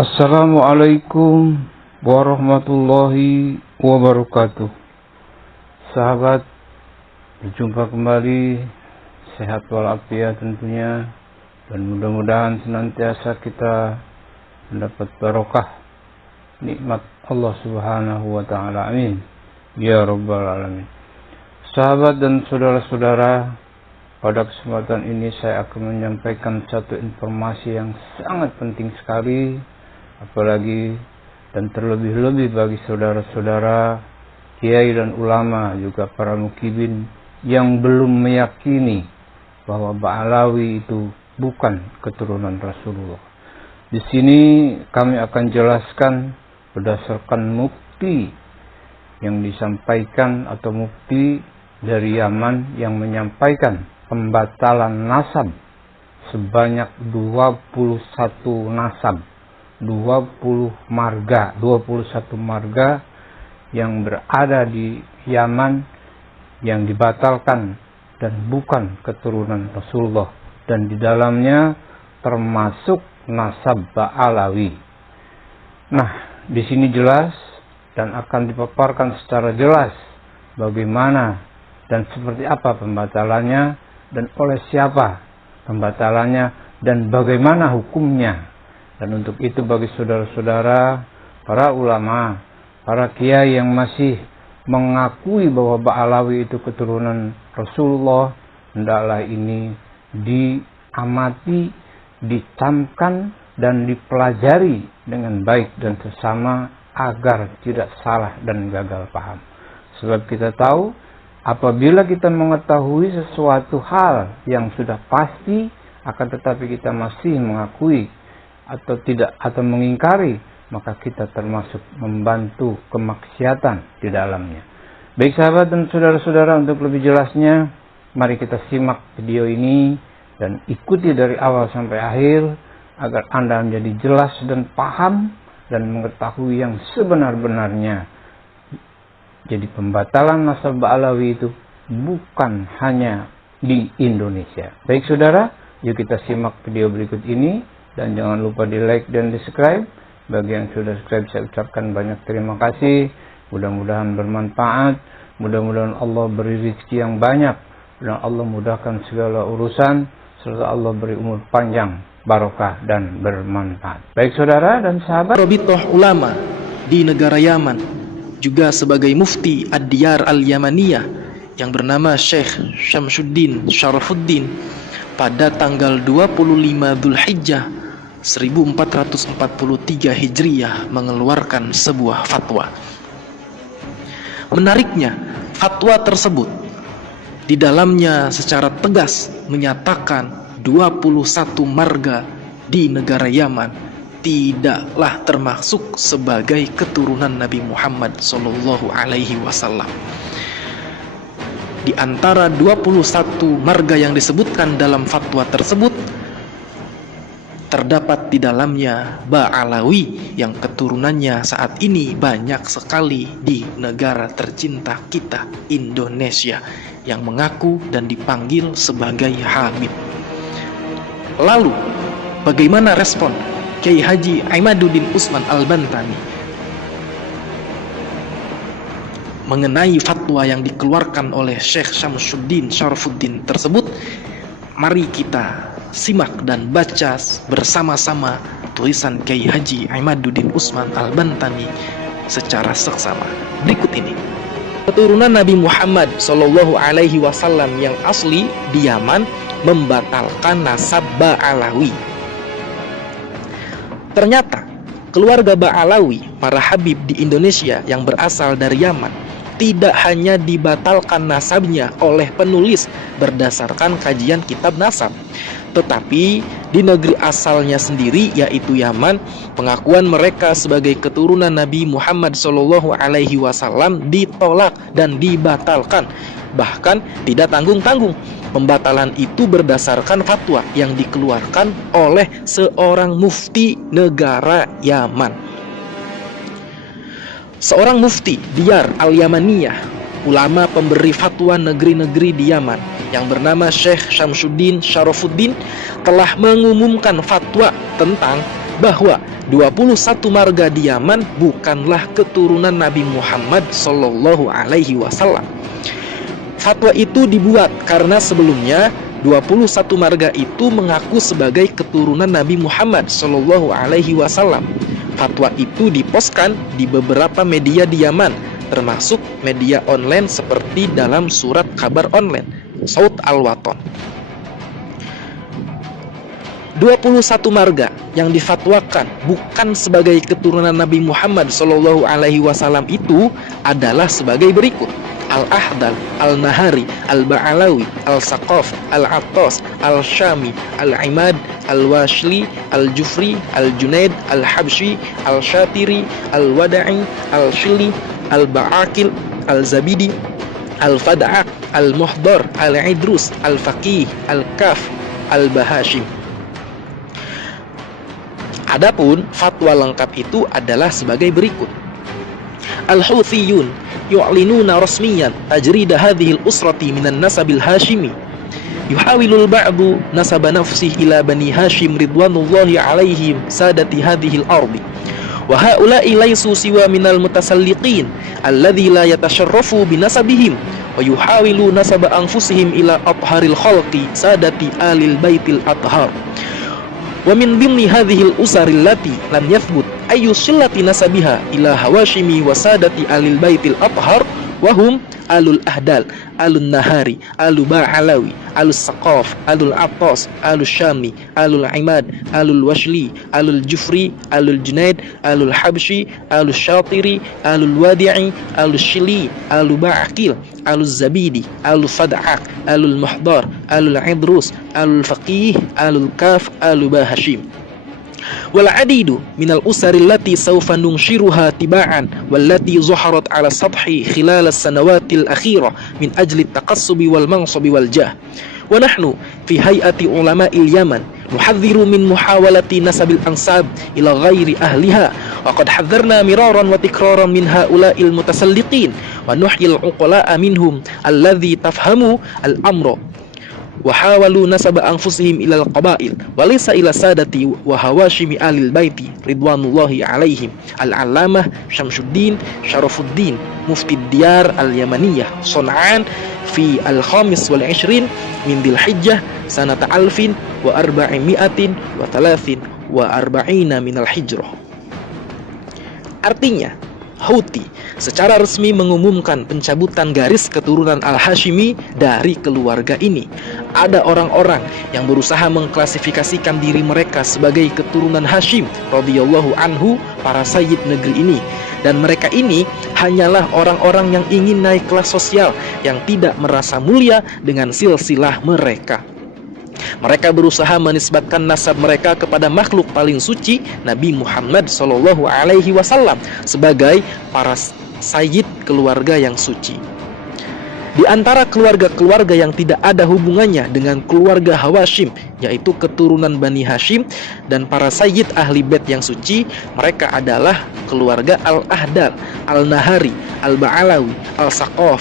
Assalamualaikum warahmatullahi wabarakatuh. Sahabat, berjumpa kembali, sehat walafiat tentunya, dan mudah-mudahan senantiasa kita mendapat barokah nikmat Allah Subhanahu wa taala. Amin ya rabbal alamin. Sahabat dan saudara-saudara, pada kesempatan ini saya akan menyampaikan satu informasi yang sangat penting sekali, apalagi dan terlebih-lebih bagi saudara-saudara kiai dan ulama, juga para mukibin yang belum meyakini bahwa Ba'alawi itu bukan keturunan Rasulullah. Di sini kami akan jelaskan berdasarkan mufti yang disampaikan atau mufti dari Yaman yang menyampaikan pembatalan nasab sebanyak 21 nasab, 21 marga yang berada di Yaman yang dibatalkan dan bukan keturunan Rasulullah, dan di dalamnya termasuk nasab Ba'alawi. Nah, di sini jelas dan akan dipaparkan secara jelas bagaimana dan seperti apa pembatalannya dan oleh siapa pembatalannya dan bagaimana hukumnya. Dan untuk itu bagi saudara-saudara, para ulama, para kiai yang masih mengakui bahwa Ba'alawi itu keturunan Rasulullah, hendaklah ini diamati, dicamkan, dan dipelajari dengan baik dan sesama agar tidak salah dan gagal paham. Sebab kita tahu, apabila kita mengetahui sesuatu hal yang sudah pasti, akan tetapi kita masih mengakui atau tidak atau mengingkari, maka kita termasuk membantu kemaksiatan di dalamnya. Baik sahabat dan saudara-saudara, untuk lebih jelasnya mari kita simak video ini dan ikuti dari awal sampai akhir agar Anda menjadi jelas dan paham dan mengetahui yang sebenar-benarnya. Jadi pembatalan nasab Ba'alawi itu bukan hanya di Indonesia. Baik saudara, yuk kita simak video berikut ini. Dan jangan lupa di like dan di subscribe. Bagi yang sudah subscribe, saya ucapkan banyak terima kasih. Mudah-mudahan bermanfaat. Mudah-mudahan Allah beri rezeki yang banyak. Dan Allah mudahkan segala urusan. Serta Allah beri umur panjang, barokah dan bermanfaat. Baik saudara dan sahabat, Rabithah ulama di negara Yaman, juga sebagai mufti Ad-Diyar Al-Yamaniyah yang bernama Syekh Syamsuddin Syarafuddin, pada tanggal 25 Dzulhijjah 1443 Hijriyah mengeluarkan sebuah fatwa. Menariknya, fatwa tersebut di dalamnya secara tegas menyatakan 21 marga di negara Yaman tidaklah termasuk sebagai keturunan Nabi Muhammad SAW. Di antara 21 marga yang disebutkan dalam fatwa tersebut, terdapat di dalamnya Ba'alawi yang keturunannya saat ini banyak sekali di negara tercinta kita, Indonesia, yang mengaku dan dipanggil sebagai Habib. Lalu, bagaimana respon Kiai Haji Imaduddin Usman Al-Bantani mengenai fatwa yang dikeluarkan oleh Syekh Syamsuddin Syarafuddin tersebut? Mari kita simak dan baca bersama-sama tulisan Kiai Haji Imaduddin Usman Al-Bantani secara seksama berikut ini. Keturunan Nabi Muhammad SAW yang asli di Yaman membatalkan nasab Ba'alawi. Ternyata keluarga Ba'alawi, para habib di Indonesia yang berasal dari Yaman, tidak hanya dibatalkan nasabnya oleh penulis berdasarkan kajian kitab nasab, tetapi di negeri asalnya sendiri yaitu Yaman, pengakuan mereka sebagai keturunan Nabi Muhammad SAW ditolak dan dibatalkan. Bahkan tidak tanggung-tanggung, pembatalan itu berdasarkan fatwa yang dikeluarkan oleh seorang mufti negara Yaman. Seorang mufti Diyar Al-Yamaniyah, ulama pemberi fatwa negeri-negeri di Yaman, yang bernama Syekh Syamsuddin Syarafuddin, telah mengumumkan fatwa tentang bahwa 21 marga di Yaman bukanlah keturunan Nabi Muhammad Sallallahu Alaihi Wasallam. Fatwa itu dibuat karena sebelumnya 21 marga itu mengaku sebagai keturunan Nabi Muhammad Sallallahu Alaihi Wasallam. Fatwa itu diposkan di beberapa media di Yaman, termasuk media online seperti dalam surat kabar online Saut Al-Waton. 21 marga yang difatwakan bukan sebagai keturunan Nabi Muhammad Sallallahu Alaihi Wasallam itu adalah sebagai berikut: Al-Ahdal, Al-Nahari, Al-Ba'alawi, Al-Saqaf, Al-Attas, Al-Syami, Al-Imad, Al-Washli, Al-Jufri, Al-Junaid, Al-Habshi, Al-Shatiri, Al-Wada'i, Al-Shili, Al-Ba'akil, Al-Zabidi, Al-Fada'ak, Al-Muhdar, Al-Idrus, Al-Faqih, Al-Kaf, Al-Bahashim. Adapun fatwa lengkap itu adalah sebagai berikut: Al-Houthiyun yu'linuna rasmiyan tajrida hadhihi al-usrati minan nasabil hashimi yuhawilul ba'du nasaba nafsihi ila bani Hashim ridwanullahi alaihim sadati hadhihi al-ardi wa haula'i laysu siwa minal mutasalliqin alladhi la yatasharrafu binasabihim wa yuhawilu nasaba anfusihim ila atharil khalqi sadati alil baitil athhar. Wa min dhimni hadhil usaril lati lam yathbut ayu sillati nasabiha ila hawashimi wa sadati alil baitil athhar wa hum alul ahdal, alun nahari, alul ba'alawi, alul saqaf, alul attas, alul syami, alul imad, alul washli, alul jufri, alul junaid, alul habshi, alul shatiri, alul wadi'i, alul shili, alul ba'akil, alul zabidi, alul fad'ak, alul muhdar, alul idrus, alul faqih, alul kaf, alul bahashim. Wal adidu minal usari allati sawfa nunshiruha tiba'an wallati zuharat ala sathi khilal as-sanawatil akhirah min ajli at-taqassubi wal mansabi wal jah. Wa nahnu fi hay'ati ulama'il Yaman nuhadhdhiru min muhawalati nasabil ansab ila ghairi ahliha wa qad hadharna miraran wa tikraran min ha'ula'il mutasalliqin wa nuhyil uqala'a minhum alladhi tafhamu al-amra wa hawalu nasaba anfusihim ilal qabail wa laysa ila sadati wa hawashimi alil baiti ridwanullahi alaihim al-allamah Syamsuddin Syarafuddin mufti diyar al-Yamaniyah Son'an fi al-khamis wal 20 min Dzulhijjah sanata alfin wa arba'imi'atin wa thalathin wa arba'ina minal hijrah. Artinya, Houthi secara resmi mengumumkan pencabutan garis keturunan Al-Hashimi dari keluarga ini. Ada orang-orang yang berusaha mengklasifikasikan diri mereka sebagai keturunan Hashim radhiyallahu anhu, para sayyid negeri ini. Dan mereka ini hanyalah orang-orang yang ingin naik kelas sosial, yang tidak merasa mulia dengan silsilah mereka. Mereka berusaha menisbatkan nasab mereka kepada makhluk paling suci Nabi Muhammad Sallallahu Alaihi Wasallam sebagai para sayyid keluarga yang suci. Di antara keluarga-keluarga yang tidak ada hubungannya dengan keluarga Hawashim, yaitu keturunan Bani Hashim dan para sayyid ahli bait yang suci, mereka adalah keluarga Al-Ahdal, Al-Nahari, Al-Ba'alawi, Al-Saqaf,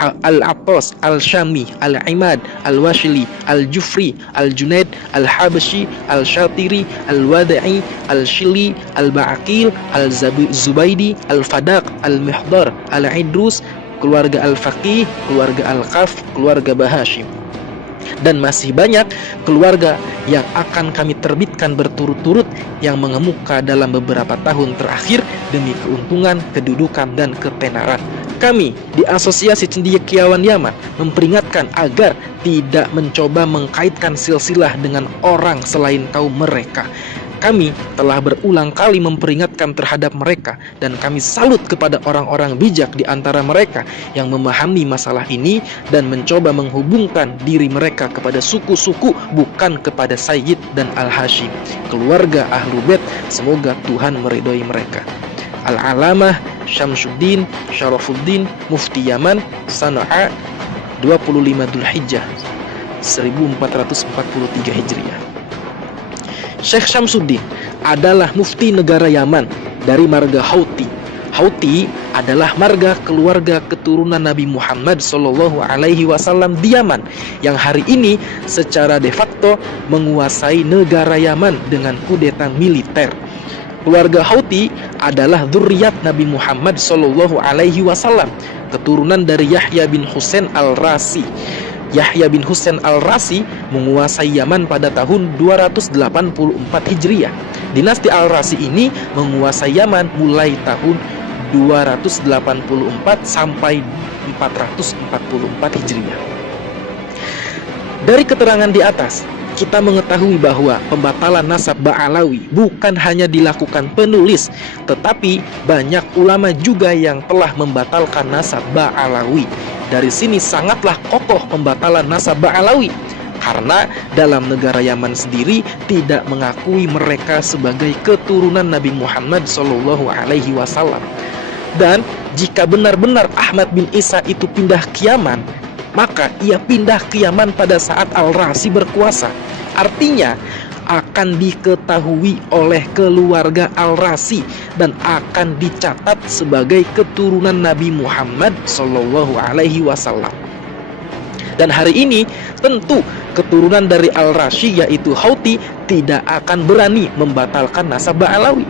Al-Attas, Al-Syami, Al-Imad, Al-Washli, Al-Jufri, Al-Junaid, Al-Habshi, Al-Shatiri, Al-Wada'i, Al-Shili, Al-Ba'akil, Al-Zubaidi, Al-Fadaq, Al-Muhdar, Al-Idrus, keluarga Al-Faqih, keluarga Al-Kaf, keluarga Bahashim. Dan masih banyak keluarga yang akan kami terbitkan berturut-turut yang mengemuka dalam beberapa tahun terakhir demi keuntungan, kedudukan, dan ketenaran. Kami di Asosiasi Cendekiawan Yaman memperingatkan agar tidak mencoba mengkaitkan silsilah dengan orang selain kaum mereka. Kami telah berulang kali memperingatkan terhadap mereka, dan kami salut kepada orang-orang bijak di antara mereka yang memahami masalah ini dan mencoba menghubungkan diri mereka kepada suku-suku, bukan kepada Sayyid dan Al-Hashim, keluarga Ahlul Bait. Semoga Tuhan meridhoi mereka. Al-Allamah Syamsuddin Syarafuddin Mufti Yaman, Sana'a, 25 Dzulhijjah 1443 Hijriah. Syekh Syamsuddin adalah mufti negara Yaman dari marga Houthi. Houthi adalah marga keluarga keturunan Nabi Muhammad Shallallahu Alaihi Wasallam di Yaman, yang hari ini secara de facto menguasai negara Yaman dengan kudeta militer. Keluarga Houthi adalah zuriat Nabi Muhammad Shallallahu Alaihi Wasallam, keturunan dari Yahya bin Husain al-Rasi. Yahya bin Husain al-Rasi menguasai Yaman pada tahun 284 Hijriah. Dinasti al-Rasi ini menguasai Yaman mulai tahun 284 sampai 444 Hijriah. Dari keterangan di atas, kita mengetahui bahwa pembatalan nasab Ba'alawi bukan hanya dilakukan penulis, tetapi banyak ulama juga yang telah membatalkan nasab Ba'alawi. Dari sini sangatlah kokoh pembatalan nasab Ba'alawi, karena dalam negara Yaman sendiri tidak mengakui mereka sebagai keturunan Nabi Muhammad Shallallahu Alaihi Wasallam. Dan jika benar-benar Ahmad bin Isa itu pindah ke Yaman, maka ia pindah ke Yaman pada saat Al-Rasi berkuasa. Artinya akan diketahui oleh keluarga Al-Rasi dan akan dicatat sebagai keturunan Nabi Muhammad Shallallahu Alaihi Wasallam. Dan hari ini tentu keturunan dari Al-Rasi yaitu Houthi tidak akan berani membatalkan nasab Ba'alawi.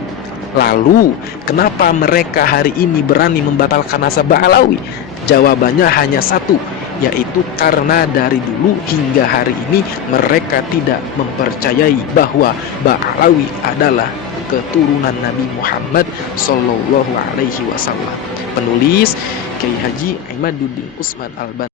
Lalu kenapa mereka hari ini berani membatalkan nasab Ba'alawi? Jawabannya hanya satu, yaitu karena dari dulu hingga hari ini mereka tidak mempercayai bahwa Ba'alawi adalah keturunan Nabi Muhammad Shallallahu Alaihi Wasallam. Penulis Kiai Haji Imaduddin Utsman Al-Banna.